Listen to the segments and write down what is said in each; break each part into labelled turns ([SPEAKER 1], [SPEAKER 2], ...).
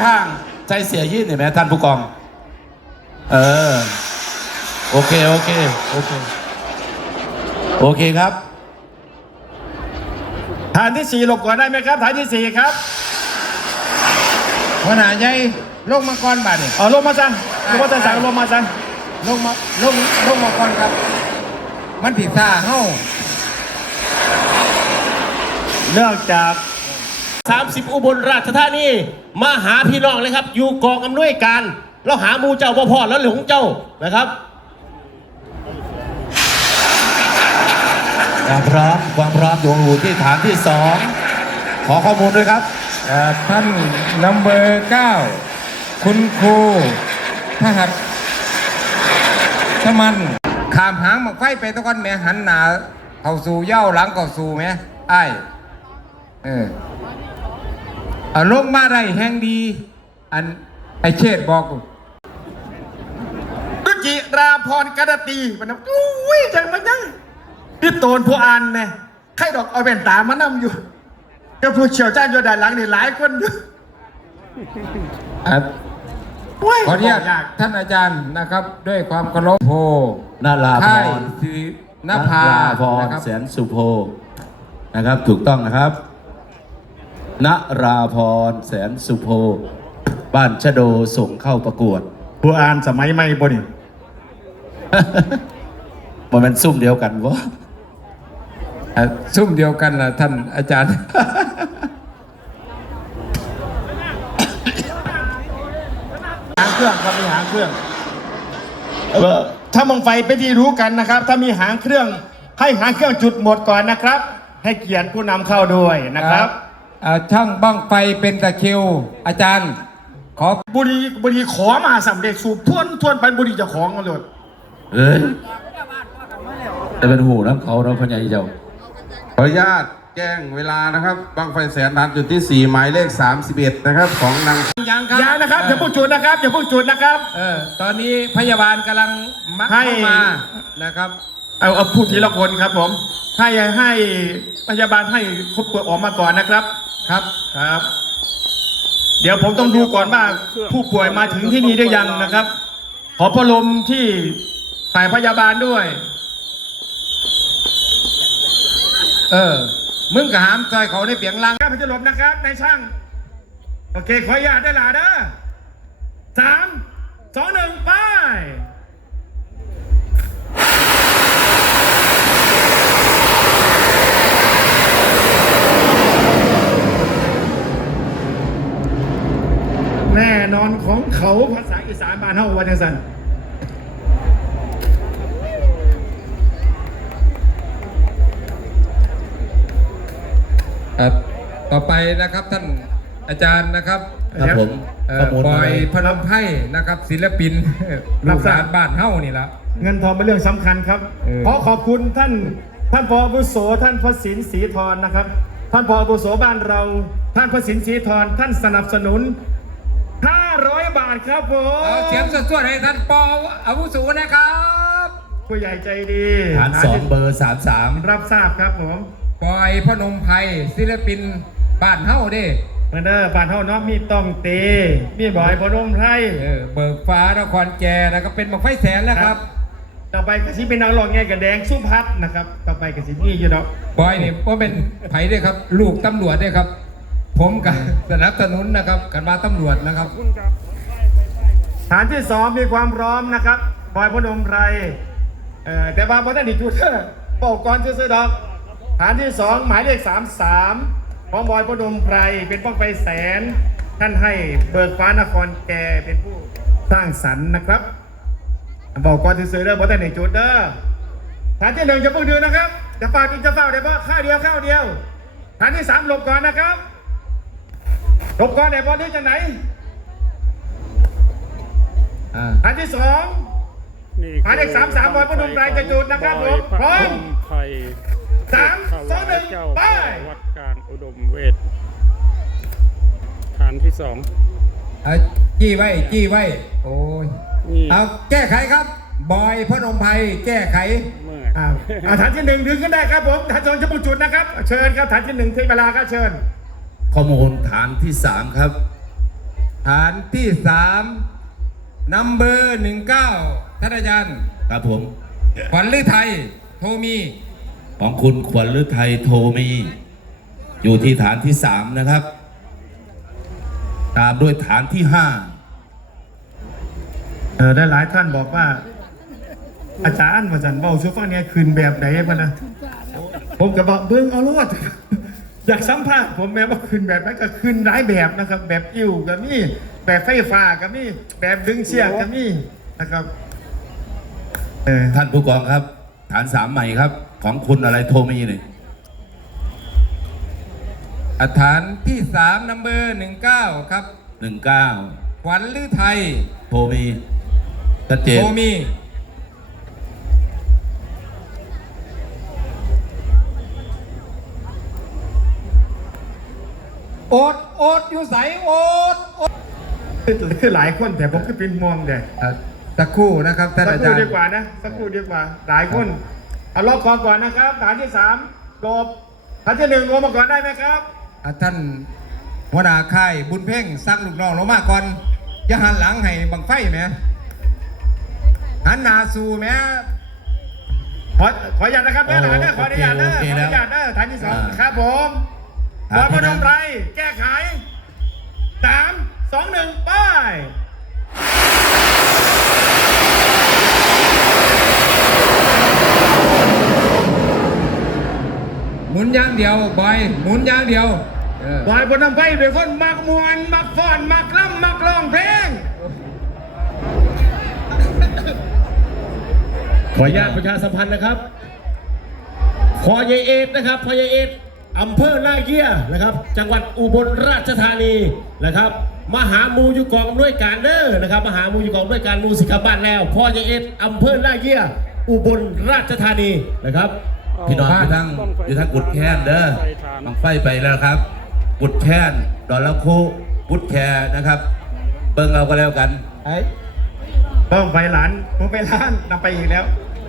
[SPEAKER 1] ข้างใจเสียยื่นเห็นไหมท่านผู้กอง เออ โอเค โอเค โอเค โอเคครับ
[SPEAKER 2] ฐานที่สี่หลบก่อนได้ไหมครับ ฐานที่สี่ครับ
[SPEAKER 3] หัวหน้าใหญ่ลงมาก่อนบาดนี่
[SPEAKER 2] เอาลงมาจังลงมาจังสั่งลงมาจัง
[SPEAKER 3] ลงมาลงลงมาก่อนครับ มันผิดท่าเฮ้า
[SPEAKER 2] เนื่องจาก
[SPEAKER 4] 30 อุบลราชธานีมาหาพี่น้องเลยครับ อยู่กองอำนวยการเราหาหมูเจ้าพ่อพ่อแล้วหลวงเจ้านะครับ
[SPEAKER 1] ความพร้อมความพร้อมดวงหูที่ฐานที่สองขอข้อมูลด้วยครับ
[SPEAKER 3] เอ่อท่านนัมเบอร์เก้าคุณครูทหัสทมันขามหางมาไฟไปตะกอนแม่หันหนาเข้าสู่เหย้าหลังเข้าสู่แม่ไอ้ายเออเอาลงมาได้แห่งดี อันไอเชษบอก
[SPEAKER 2] ตุจิราพรกระตีมันนะอุ้ยจังมันยังพี่โตนผู้อ่านเนี่ยใครดอกเอาแว่นตามานํอยู่ก็ผู้เชี่ยวชาญอยู่ด้านหลังนี่หลายคนอยู่
[SPEAKER 3] อะ
[SPEAKER 2] โอ้ย
[SPEAKER 3] ขออนุญาต
[SPEAKER 2] บกยาก
[SPEAKER 3] ท่านอาจารย์นะครับ ด้วยความเคารพโพ
[SPEAKER 1] นาราพ
[SPEAKER 3] ค่าย
[SPEAKER 1] ร
[SPEAKER 3] สินภา
[SPEAKER 1] ราพร
[SPEAKER 3] นะครับ
[SPEAKER 1] แสนสุโภนะครับ ถูกต้องนะครับ นราพรแสนสุโภบ้านชะโดส่งเข้าประกวด
[SPEAKER 2] ผู้อ่านสมัยใหม่บ่นี่
[SPEAKER 1] มันเป็นซุ่มเดียวกันวะ
[SPEAKER 3] อะซุ่มเดียวกันล่ะท่านอาจารย์
[SPEAKER 2] หางเครื่องครับมีหางเครื่องเออถ้ามองไฟเป็นที่รู้กันนะครับ ถ้ามีหางเครื่องให้หางเครื่องจุดหมดก่อนนะครับ ให้เกียรติผู้นำเข้าด้วยนะครับ
[SPEAKER 3] อ่า ช่างบ้างไฟเป็นตะคริว อาจารย์ ขอ
[SPEAKER 2] บุรีบุรีขอมาสำเร็จสูบทวนทวนไปบุรีเจ้าของกันเลย
[SPEAKER 1] เอ้ยจะเป็นหูน้ำเขาเนาะพญายเจ้า
[SPEAKER 5] ขออนุญาตแจ้งเวลานะครับบังไฟแสนนัดจุดที่ 4 หมายเลข 31 นะครับ ของนาง
[SPEAKER 3] ยังครับ
[SPEAKER 2] ยางนะครับอย่าเพิ่งจุดนะครับอย่าเพิ่งจุดนะครับ
[SPEAKER 3] เออตอนนี้พยาบาลกำลังมา
[SPEAKER 2] ให้
[SPEAKER 3] เข้ามานะครับ
[SPEAKER 2] เอาเอาพูดทีละคนครับผม ให้ให้พยาบาลให้ครบตัวออกมาก่อนนะครับ
[SPEAKER 3] ครับ
[SPEAKER 2] ครับ เดี๋ยวผมต้องดูก่อนว่าผู้ป่วยมาถึงที่นี่ได้ยังนะครับ ขอพลมที่ฝ่ายพยาบาลด้วย
[SPEAKER 3] เออ มึงกะหามซอยเขาได้เปียงลัง
[SPEAKER 2] ครับพจะหลบนะครับนายช่าง โอเค ขออนุญาตได้หลาเด้อสามสองหนึ่งไป แน่นอนของเขาภาษาอีสานบ้านเฮาวันจังสัน
[SPEAKER 3] เอ่อต่อไปนะครับท่านอาจารย์นะครับ
[SPEAKER 1] ครับผม
[SPEAKER 3] เอ่
[SPEAKER 1] ข้อ
[SPEAKER 3] อ
[SPEAKER 1] มูล
[SPEAKER 3] บ
[SPEAKER 1] อะ
[SPEAKER 3] อ
[SPEAKER 1] ไร
[SPEAKER 3] ยพนมไพ่นะครับ ศิลปินลูกหลานบ้านเฮ้านี่ละ
[SPEAKER 2] เงินทองเป็นเรื่องสำคัญครับ
[SPEAKER 3] เออ
[SPEAKER 2] ขอขอบคุณท่านท่านพออาวุโสท่านพระสินศรีธรนะครับ ท่านพออาวุโสบ้านเรา ท่านพระสินศรีธรท่านสนับสนุน 500บาทครับผม
[SPEAKER 3] เอาเสียงสดๆให้ท่านปออาวุโสนะครับ
[SPEAKER 2] ผู้ใหญ่ใจดี
[SPEAKER 1] ฐานสองเบอร์สามสาม
[SPEAKER 2] รับทราบครับผม
[SPEAKER 3] บอยพนมไพ่ศิลปินบ้านเฮ้าเด้
[SPEAKER 2] เมื่อเด้อผ่านเท่าเนาะมีต้องเตมีบอยพนมไพร
[SPEAKER 3] เออเบิกฟ้านครแก่แล้วก็เป็นบังไฟแสนแล้วครับ
[SPEAKER 2] ต่อไปกระชิเป็นนางรองแง่กันแดงสุพัฒน์นะครับ ต่อไปกระชินี่อยู่เนาะ
[SPEAKER 3] บอยเนี่ยก็เป็นไผ่ด้วยครับ ลูกตำรวจด้วยครับ ผมกับสนับสนุนนะครับกันมาตำรวจนะครับ
[SPEAKER 2] ฐานที่สองมีความพร้อมนะครับบอยพนมไพรแต่ว่าพอท่านดิจูเตอร์บอกก่อนจะซื้อดอก ฐานที่สองหมายเลขสามสามของบอยพนมไพรเป็นป้องไฟแสน ท่านให้เบิกฟ้านครแกเป็นผู้สร้างสรรค์นะครับบอกก่อนซื้อเด้อบอกท่านดิจูเตอร์ฐานที่หนึ่งจะเพิ่งดูนะครับจะฝากอีกจะเฝ้าได้เพราะข้าวเดียวข้าวเดียว ฐานที่สามหลบก่อนนะครับหลบก่อนไหนบอลนี้จากไหน
[SPEAKER 3] อ่า
[SPEAKER 2] ฐานที่สอง หมายเลขสามสามบอยพนมไพรจะจุดนะครับผมพร้อม
[SPEAKER 6] ไผ่
[SPEAKER 2] สามสองหนึ่ง
[SPEAKER 6] เจ้า
[SPEAKER 2] ไป
[SPEAKER 6] วัดกลางอุดมเวทฐานที่สอง
[SPEAKER 3] เอาจี้ไว้จี้ไว้โอ้ย
[SPEAKER 6] นี่
[SPEAKER 3] เอาแก้ไขครับ บอยพนมไพรแก้ไข
[SPEAKER 6] เมื่อ
[SPEAKER 2] อ้าวอ่าฐานที่หนึ่งดึงขึ้นได้ครับผมฐานสองจะปุ่จุดนะครับ เชิญครับฐานที่หนึ่งเทเวลาครับเชิญ
[SPEAKER 1] ข้อมูลฐานที่สามครับ
[SPEAKER 3] ฐานที่สาม นัมเบอร์หนึ่งเก้าท่านอาจารย์
[SPEAKER 1] ครับผม
[SPEAKER 3] ขวัญฤทัยโทมี
[SPEAKER 1] ของคุณขวัญฤทัยโทมี อยู่ที่ฐานที่สามนะครับ ตามด้วยฐานที่ห้า
[SPEAKER 2] เออได้หลายท่านบอกว่า อาจารย์มาจันเบาซูฟังเนี่ยคืนแบบไหนปะนะผมก็บอกเบิ้งเอารอดอยากสัมภาษณ์ผมแม้ว่าคืนแบบนั้นก็คืนหลายแบบนะครับ แบบอิ่วก็มี แบบไฟฟ้าก็มีแบบดึงเชือกก็มีนะครับเออ
[SPEAKER 1] ท่านผู้กองครับ ฐานสามใหม่ครับ ของคุณอะไรโทมีเนี่ย
[SPEAKER 3] อาฐานที่สามนัมเบอร์หนึ่งเก้าครับ
[SPEAKER 1] หนึ่งเก้า
[SPEAKER 3] ขวัญฤทัย
[SPEAKER 1] โทมีชัดเจน
[SPEAKER 3] โทมีโอดโอดอยู่ใสโอดโอด
[SPEAKER 2] คือหลายคนแต่ผมก็เป็นมองแต่
[SPEAKER 3] อะสักครู่นะครับท่าน
[SPEAKER 2] สัก
[SPEAKER 3] อา
[SPEAKER 2] ค
[SPEAKER 3] จา
[SPEAKER 2] รู่
[SPEAKER 3] รย์
[SPEAKER 2] ดีกว่านะสักครู่ดีกว่า หลายคนเอารอบคอก่อนนะครับฐานที่สามกบฐานที่หนึ่งรวมมาก่อนได้ไหมครับ
[SPEAKER 3] อะท่านหัวหน้าค่ายบุญเพ่งสั่งลูกน้องลงมาก่อนอย่าหันหลังให้บังไฟแหมหันหน้าสู่แหม
[SPEAKER 2] ขอขออนุญาตนะครับแม่หลานนะขออนุญาตนะ
[SPEAKER 1] โอเค
[SPEAKER 2] ขออ
[SPEAKER 1] แล้ว
[SPEAKER 2] นุญาตนะฐานที่สอง
[SPEAKER 1] อ่า
[SPEAKER 2] ครับผมบ
[SPEAKER 1] ฐา
[SPEAKER 2] อนล
[SPEAKER 1] ที่
[SPEAKER 2] พ
[SPEAKER 1] หนึ่
[SPEAKER 2] น
[SPEAKER 1] ง
[SPEAKER 2] มไรแก้ไขสาม สองหนึ่งไป
[SPEAKER 3] หมุนอย่างเดียวบอยหมุนอย่างเดียวเออบ
[SPEAKER 2] อยพนมไฟเป็นคนมักมวนมักฟ้อนมักล่ำมักร้องเพลง
[SPEAKER 4] ขออนุญาตประชาสัมพันธ์นะครับพอยายเอ็ดนะครับพอยายเอ็ด อำเภอนาเกียนะครับ จังหวัดอุบลราชธานีนะครับ มหามูอยู่กองอำนวยการเด้อนะครับ มหามูอยู่กองอำนวยการมูสิครับบ้านแล้วพอยายเอ็ดอำเภอนาเกียอุบลราชธานีนะครับ
[SPEAKER 1] พี่น้องอยู่ทั้งอยู่ทั้งกุดแค้นเด้อบังไฟไปแล้วครับ กุดแค้นดอนละคุกุดแคนะครับ เบิ่งเอาก็แล้วกัน
[SPEAKER 3] ไอ้
[SPEAKER 2] ต้องไปหลานผมไปร้านนำไปอีกแล้ว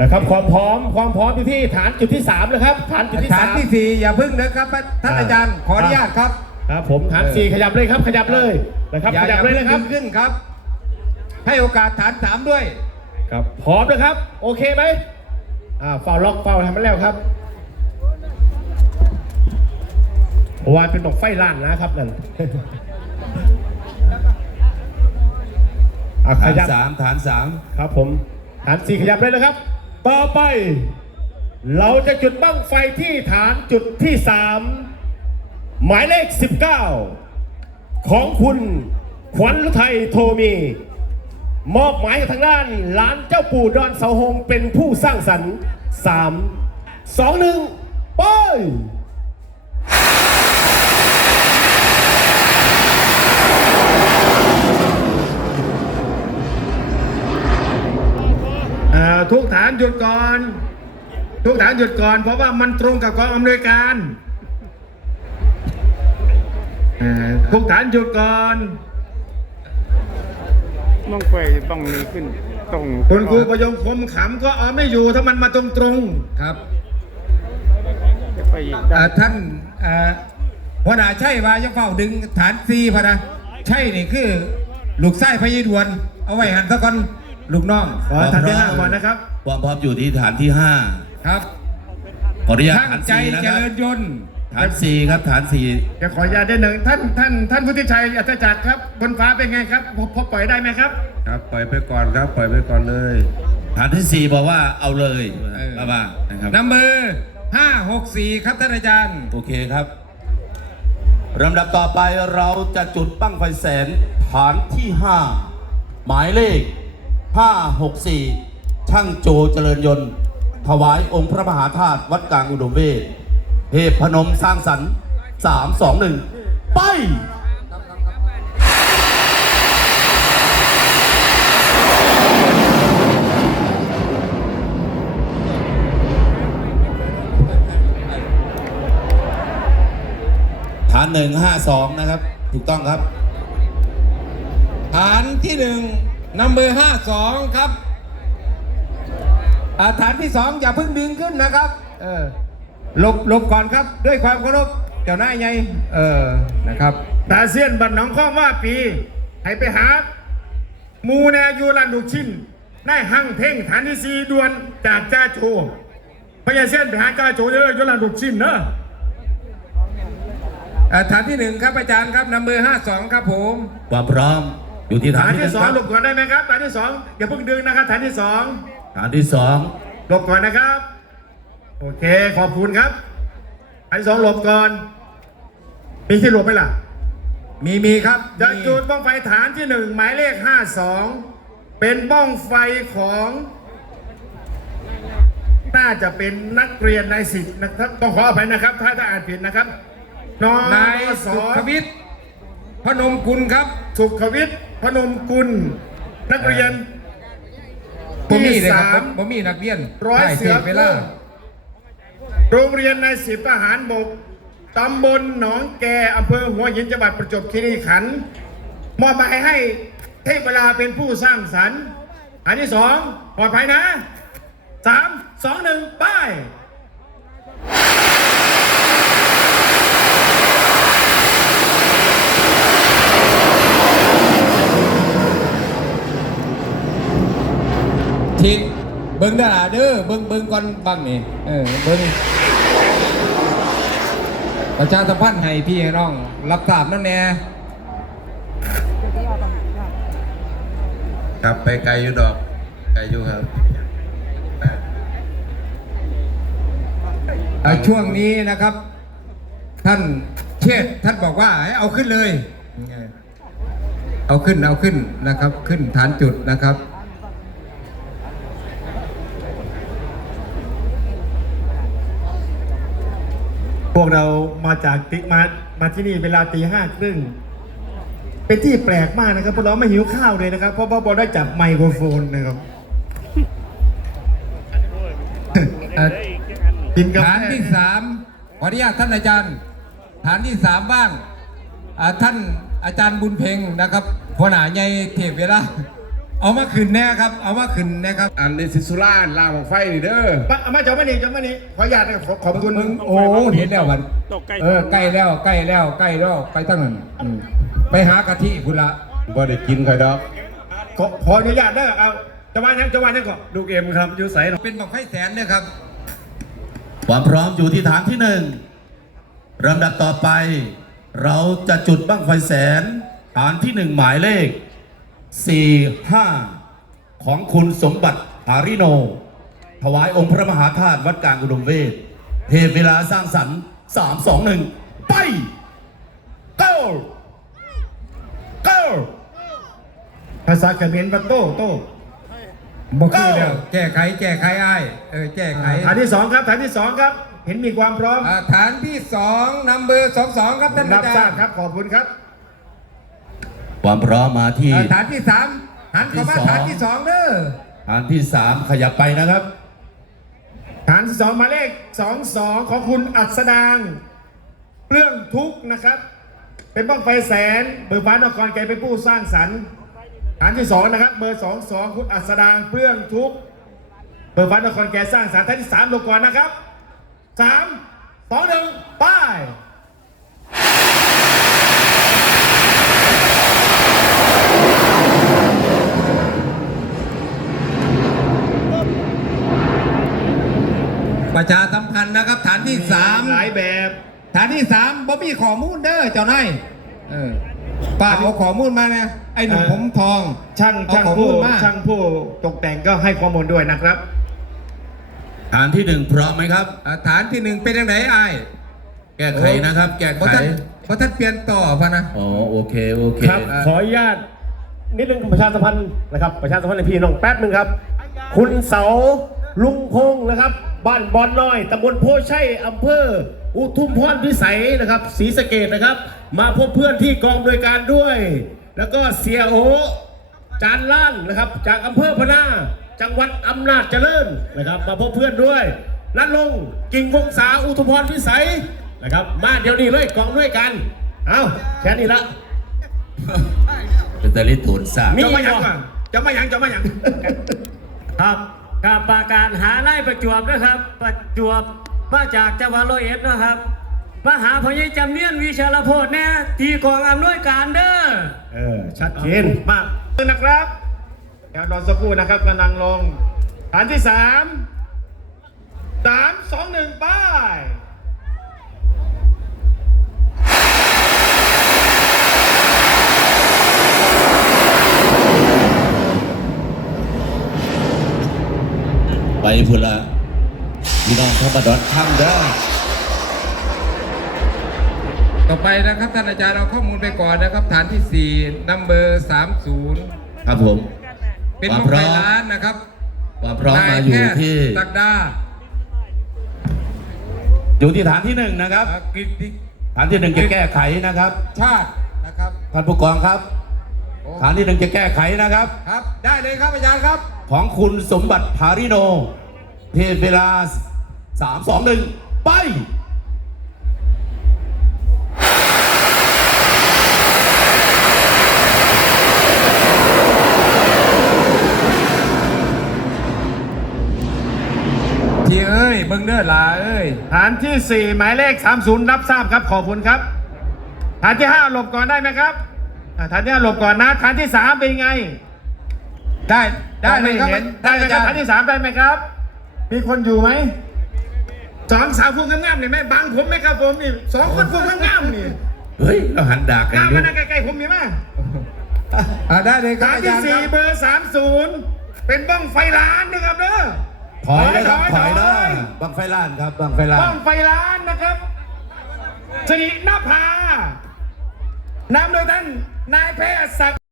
[SPEAKER 4] นะครับความพร้อมความพร้อมอยู่ที่ฐานจุดที่3นะครับฐานจุดที่
[SPEAKER 3] ฐาน
[SPEAKER 4] สาม
[SPEAKER 3] ที่สี่อย่าพึ่งนะครับท่านอาจารย์ขออนุญาตครับ
[SPEAKER 4] ครับผมฐานสี่ขยับเลยครับ ขยับเลยนะครับ
[SPEAKER 3] อย่า
[SPEAKER 4] ขยับเลย
[SPEAKER 3] อา
[SPEAKER 4] นะครับ
[SPEAKER 3] พึ่งขึ้นครับ ให้โอกาสฐานสามด้วย
[SPEAKER 4] ครับพร้อมนะครับ โอเคไหมอ่าเฝ้าล็อกเฝ้าทำมันแล้วครับวานเป็นดอกไฟล้านนะครับนั่นอะข
[SPEAKER 1] ฐาน
[SPEAKER 4] ยับ
[SPEAKER 1] สามฐานสาม
[SPEAKER 4] ครับผมฐานสี่ขยับเลยนะครับ ต่อไป เราจะจุดบั้งไฟที่ฐานจุดที่สามหมายเลข 19 ของคุณขวัญฤทัยโทมี มอบหมายกับทางด้านหลานเจ้าปู่ดอนเสาหงเป็นผู้สร้างสรรค์สามสองหนึ่งไป
[SPEAKER 2] อ่าทุกฐานหยุดก่อน ทุกฐานหยุดก่อน เพราะว่ามันตรงกับกองอำนวยการอ่าทุกฐานหยุดก่อน
[SPEAKER 6] ต้องไฟต้องมีขึ้นตรง
[SPEAKER 2] คุณครูประยงคมขำก็เอาไม่อยู่ถ้ามันมาตรงตรง
[SPEAKER 3] ครับ
[SPEAKER 6] ไปอีกด้า
[SPEAKER 3] อ่านท่านอ่าหัวหน้าใช่ว่าจะเฝ้าดึงฐานซีพะนะใช่นี่คือ ลูกไส้พยีดวน เอาไว้หันซะก่อน ลูกน้อง
[SPEAKER 2] ๆขอฐานที่ห้าก่อนนะครับ
[SPEAKER 1] ความพร้อมอยู่ที่ฐานที่ห้า
[SPEAKER 3] ครับ
[SPEAKER 1] ขออนุญาต
[SPEAKER 3] ช่าง
[SPEAKER 1] ฐาน
[SPEAKER 3] ใจ
[SPEAKER 1] สี่นะ
[SPEAKER 3] เจ
[SPEAKER 1] ครับ
[SPEAKER 3] ริญยนต์
[SPEAKER 1] ฐานสี่ครับฐานสี่
[SPEAKER 2] จะขออนุญาตได้หนึ่งท่านท่านท่านพุทธิชัยอัตจักรครับ บนฟ้าเป็นไงครับพอพอปล่อยได้ไหมครับ
[SPEAKER 5] ครับปล่อยไปก่อนครับปล่อยไปก่อนเลย
[SPEAKER 1] ฐานที่สี่บอกว่าเอาเลยว่าว่านะครับ
[SPEAKER 3] นัมเบอร์ห้าหกสี่ครับท่านอาจารย์
[SPEAKER 1] โอเคครับลำดับต่อไปเราจะจุดบั้งไฟแสนฐานที่ห้าหมายเลข 564 ช่างโจเจริญยนต์ ถวายองค์พระมหาธาตุวัดกลางอุดมเวทเทพพนมสร้างสรรค์ 3 2 1 ไปฐานหนึ่งห้าสองนะครับ ถูกต้องครับ
[SPEAKER 3] ฐานที่หนึ่ง นัมเบอร์ห้าสองครับอ่าฐานที่สองอย่าเพิ่งดึงขึ้นนะครับ เออหลบหลบก่อนครับ ด้วยความเคารพเจ้านายไงเออนะครับ
[SPEAKER 2] ตาเซียนบัตรหนองข้อมว่าปี ให้ไปหาหมูแนยูรันดุกชินได้หั่งเพ่งฐานที่สีด่วนจากจ้าโจพญาเส้นไปหาจ้าโจเยอะยูรันดุกชินเนอะ
[SPEAKER 3] เอ่อฐานที่หนึ่งครับอาจารย์ครับนัมเบอร์ห้าสองครับผม
[SPEAKER 1] ความพร้อม อยู่ที่ฐา
[SPEAKER 2] ฐานน
[SPEAKER 1] ที่หนึ่
[SPEAKER 2] ที่
[SPEAKER 1] ง
[SPEAKER 2] สอ
[SPEAKER 1] ค
[SPEAKER 2] ง
[SPEAKER 1] รับ
[SPEAKER 2] หลบก่อนได้ไหมครับฐานที่สองอย่าเพิ่งดึงนะครับฐานที่สอง
[SPEAKER 1] ฐานที่สอง
[SPEAKER 2] หลบก่อนนะครับ โอเคขอบคุณครับฐานที่สองหลบก่อนมีที่หลบไหมล่ะ
[SPEAKER 3] มีมีครับ
[SPEAKER 2] จะ
[SPEAKER 3] มี
[SPEAKER 2] จุดบ้องไฟฐานที่หนึ่งหมายเลขห้าสองเป็นบ้องไฟของ น่าจะเป็นนักเรียนในสิบนะครับต้องขออภัยนะครับ ถ้าถ้าอ่านผิดนะครับน้อง
[SPEAKER 3] นาย
[SPEAKER 2] ส
[SPEAKER 3] สุขวิทย์ พนมกุลครับ
[SPEAKER 2] สุขวิทย์พนมกุล นักเรียน
[SPEAKER 3] ผมมี
[SPEAKER 2] ที่
[SPEAKER 3] เลยครั
[SPEAKER 2] สา
[SPEAKER 3] บ
[SPEAKER 2] ม
[SPEAKER 3] ผมมีนักเรียน
[SPEAKER 2] ร้อย
[SPEAKER 3] ได้
[SPEAKER 2] เสือ
[SPEAKER 3] ทพเวลา
[SPEAKER 2] โรงเรียนในสิบทหารบกตำบลหนองแกอำเภอหัวหินจังหวัดประจวบคีรีขันธ์มอบหมายให้เทพเวลาเป็นผู้สร้างสรรค์ อันที่สองปลอดภัยนะสามสองหนึ่งไป้าย
[SPEAKER 3] ทีเบิ้งดาราเด้อเบิ้งเบิ้งก่อนบังนี่เออเบิ้งประชาสัมพันธ์ให้พี่ให้น้อง รับทราบนั่นแน่
[SPEAKER 1] ครับไปไกลอยู่ดอกไกลอยู่ครับ
[SPEAKER 3] เอ่อช่วงนี้นะครับ ท่านเชษฐ์ท่านบอกว่าให้เอาขึ้นเลย เอาขึ้นเอาขึ้นนะครับ ขึ้นฐานจุดนะครับ
[SPEAKER 2] พวกเรามาจากติมามาที่นี่เวลาตีห้าครึ่งเป็นที่แปลกมากนะครับพวกเราไม่หิวข้าวเลยนะครับ เพราะว่าบอได้จับไมโครโฟนนะครับกินกับ
[SPEAKER 3] ฐานที่สามขออนุญาตท่านอาจารย์ ฐานที่สามบ้างท่านอาจารย์บุญเพ็งนะครับหัวหน้าใหญ่เทพเวลา เอามาขึ้นแน่ครับ เอามาขึ้นแน่ครับ
[SPEAKER 5] อันนี้สิสุราษฎร์ลาวของไฟนี่เด้อ
[SPEAKER 2] มาเอามาจอมานี่จอมานี่ขออนุญาตนะครับขอขอบคุณ
[SPEAKER 3] มึงโอ้เห็นแล้ววัน
[SPEAKER 6] ตกใกล้
[SPEAKER 3] เออใกล้แล้วใกล้แล้วใกล้แล้วไปตั้งนั้นอืมไปหากะทิคุณละ
[SPEAKER 5] บ่ได้กินใครดอก
[SPEAKER 2] ขอขออนุญาตได้อเอาจะว่ายังจะว่ายังก่อนดูเกมครับยูใส
[SPEAKER 3] เป็นบังไฟแสนเนี่ยครับ
[SPEAKER 1] ความพร้อมอยู่ที่ฐานที่หนึ่งลำดับต่อไป เราจะจุดบั้งไฟแสนฐานที่หนึ่งหมายเลข 45 ของคุณสมบัติหาริโน ถวายองค์พระมหาธาตุวัดกลางอุดมเวทเทพเวลาสร้างสรรค์3 2 1 ไป go go
[SPEAKER 2] ภาษาเขมรปะโต้โต้
[SPEAKER 3] บ่คือแล้วแก้ไขแก้ไขอ้ายเออแก้ไข
[SPEAKER 2] ฐานที่สองครับฐานที่สองครับ เห็นมีความพร้อม
[SPEAKER 3] อ่าฐานที่สองนัมเบอร์สองสองครับท่าน
[SPEAKER 2] รั
[SPEAKER 3] อา
[SPEAKER 2] บ
[SPEAKER 3] จา
[SPEAKER 2] ทราบ
[SPEAKER 3] รย์
[SPEAKER 2] ครับขอบคุณครับ
[SPEAKER 1] ความพร้อมมาที่
[SPEAKER 3] อ่าฐานที่สามหันเข้ามา
[SPEAKER 1] ที่สอง
[SPEAKER 3] ฐานที่สองเด้อ
[SPEAKER 1] ฐานที่3ขยับไปนะครับ
[SPEAKER 2] ฐานที่สองหมายเลขสองสองของคุณอัศดางเรื่องทุกข์นะครับ เป็นบ้องไฟแสนเบอร์ฟ้านครแกเป็นผู้สร้างสรรค์ฐานที่สองนะครับเบอร์สองสองคุณอัศดางเพื่องทุกข์เบอร์ฟ้านครแกสร้างสรรค์ฐานที่สามลงก่อนนะครับสามสองหนึ่งไป้าย
[SPEAKER 3] ประชาสัมพันธ์นะครับ ฐานที่สาม
[SPEAKER 2] หลายแบบ
[SPEAKER 3] ฐานที่สามบ่มีข้อมูล เด้อเจ้านายเออป้าเอาข้อมูลมาเนี่ยไอ้หนุ่มผมทอง
[SPEAKER 2] ช่าง
[SPEAKER 3] เอ
[SPEAKER 2] ช่าง
[SPEAKER 3] ข้อมู
[SPEAKER 2] ผู้
[SPEAKER 3] ลมา
[SPEAKER 2] ช่างผู้ตกแต่งก็ให้ข้อมูลด้วยนะครับ
[SPEAKER 1] ฐานที่1พร้อมไหมครับ
[SPEAKER 3] อ่าฐานที่หนึ่งเป็นยังไงไอ้าย
[SPEAKER 1] แก้ไขนะครับ แก้
[SPEAKER 3] เพราะ
[SPEAKER 1] ไข
[SPEAKER 3] ท่านเพราะท่านเปลี่ยนต่อพะนะ
[SPEAKER 1] อ๋อโอเคโอเค
[SPEAKER 4] ครับขออนุญาตนิดนึงประชาสัมพันธ์นะครับประชาสัมพันธ์ในพี่น้องแป๊บหนึ่งครับ คุณเสาลุงพงษ์นะครับบ้านบอนน้อยตำบลโพชัยอำเภอ อุทุมพรพิสัยนะครับศรีสะเกดนะครับ มาพบเพื่อนที่กองโดยการด้วย แล้วก็เสียโอจานล้านนะครับ จากอำเภอพนาจังหวัดอำนาจเจริญนะครับ มาพบเพื่อนด้วยนัดลงกิ่งวงศาอุทุมพรพิสัยนะครับ มาเดี๋ยวนี้เลยกองด้วยกัน เอาแค่นี้ละ
[SPEAKER 1] เป็นตะลิตูนสาม
[SPEAKER 4] มี
[SPEAKER 2] จะมาหยังก่อนจะมาหยังจะมาหยัง
[SPEAKER 7] ครับการประกาศหาไล่ประจวบนะครับ ประจวบ มาจากจังหวัดร้อยเอ็ดนะครับมาหาพญจำเนียนวิชาลโพดแน่ตีกองอำนวยการเด้อ
[SPEAKER 4] เออชัดเจน
[SPEAKER 7] มา
[SPEAKER 2] นะครับเดี๋ยวรอสักครู่นะครับกำลังลงฐานที่สามสามสองหนึ่งไป้าย
[SPEAKER 1] ไปพุ่นละ พี่น้องทั้งบัดดอนข้ามเด้อ
[SPEAKER 3] ต่อไปนะครับท่านอาจารย์เอาข้อมูลไปก่อนนะครับ ฐานที่4นัมเบอร์30
[SPEAKER 1] ครับผม
[SPEAKER 3] เป็น
[SPEAKER 1] ความ
[SPEAKER 3] บัง
[SPEAKER 1] พร้
[SPEAKER 3] ไฟ
[SPEAKER 1] อม
[SPEAKER 3] ล้านนะครับ
[SPEAKER 1] ความพร้อม
[SPEAKER 3] นาย
[SPEAKER 1] มาอ
[SPEAKER 3] แพ
[SPEAKER 1] ยู่
[SPEAKER 3] ทย์
[SPEAKER 1] ที่
[SPEAKER 3] ตักดา
[SPEAKER 1] อยู่ที่ฐานที่หนึ่งนะครับ
[SPEAKER 3] อ่ากฤติ
[SPEAKER 1] ฐานที่หนึ่งจะแก้ไขนะครับ
[SPEAKER 3] ชาตินะครับ
[SPEAKER 1] ท่านผู้กองครับ ฐานที่หนึ่งจะแก้ไขนะครับ
[SPEAKER 3] ครับ ได้เลยครับอาจารย์ครับ
[SPEAKER 1] ของคุณสมบัติภาริโน เทพเวลา 3 2 1ไป
[SPEAKER 3] ทีเอ้ยเบิ้งเด้อหลาเอ้ย
[SPEAKER 2] ฐานที่สี่หมายเลขสามศูนย์รับทราบครับขอบคุณครับ ฐานที่ห้าหลบก่อนได้ไหมครับอ่าฐานที่ห้าหลบก่อนนะ ฐานที่สามเป็นไง
[SPEAKER 3] ได้ได้เลยครับ
[SPEAKER 2] ม่ห็น
[SPEAKER 3] ได้
[SPEAKER 2] ได้ไหม
[SPEAKER 3] อา
[SPEAKER 2] ครั
[SPEAKER 3] จา
[SPEAKER 2] บ
[SPEAKER 3] ร
[SPEAKER 2] ฐาน
[SPEAKER 3] ย์
[SPEAKER 2] ที่สามได้ไหมครับ มีคนอยู่ไหม สองสาวพวงงามๆนี่ไหมบังผมไหมครับผมนี่สองคนพวงงามๆนี่
[SPEAKER 1] เฮ้ย เราหันดากัน
[SPEAKER 2] งาม
[SPEAKER 1] อยู่
[SPEAKER 2] มานั่งใกล้ๆผมมีไหม
[SPEAKER 3] อ่าได้เลยครับ
[SPEAKER 2] ฐาน
[SPEAKER 3] อา
[SPEAKER 2] ที่
[SPEAKER 3] จารย์ค
[SPEAKER 2] สี่
[SPEAKER 3] รับ
[SPEAKER 2] เบอร์สามศูนย์เป็นบ้องไฟล้านนะครับเด้อ
[SPEAKER 1] ถอยนะครับถอยนะ
[SPEAKER 2] ถอย
[SPEAKER 1] บังไฟล้านครับบังไฟล้า
[SPEAKER 2] บ้อนงไฟล้านนะครับสิรินภา นำโดยท่านนายแพทย์ศักดิ์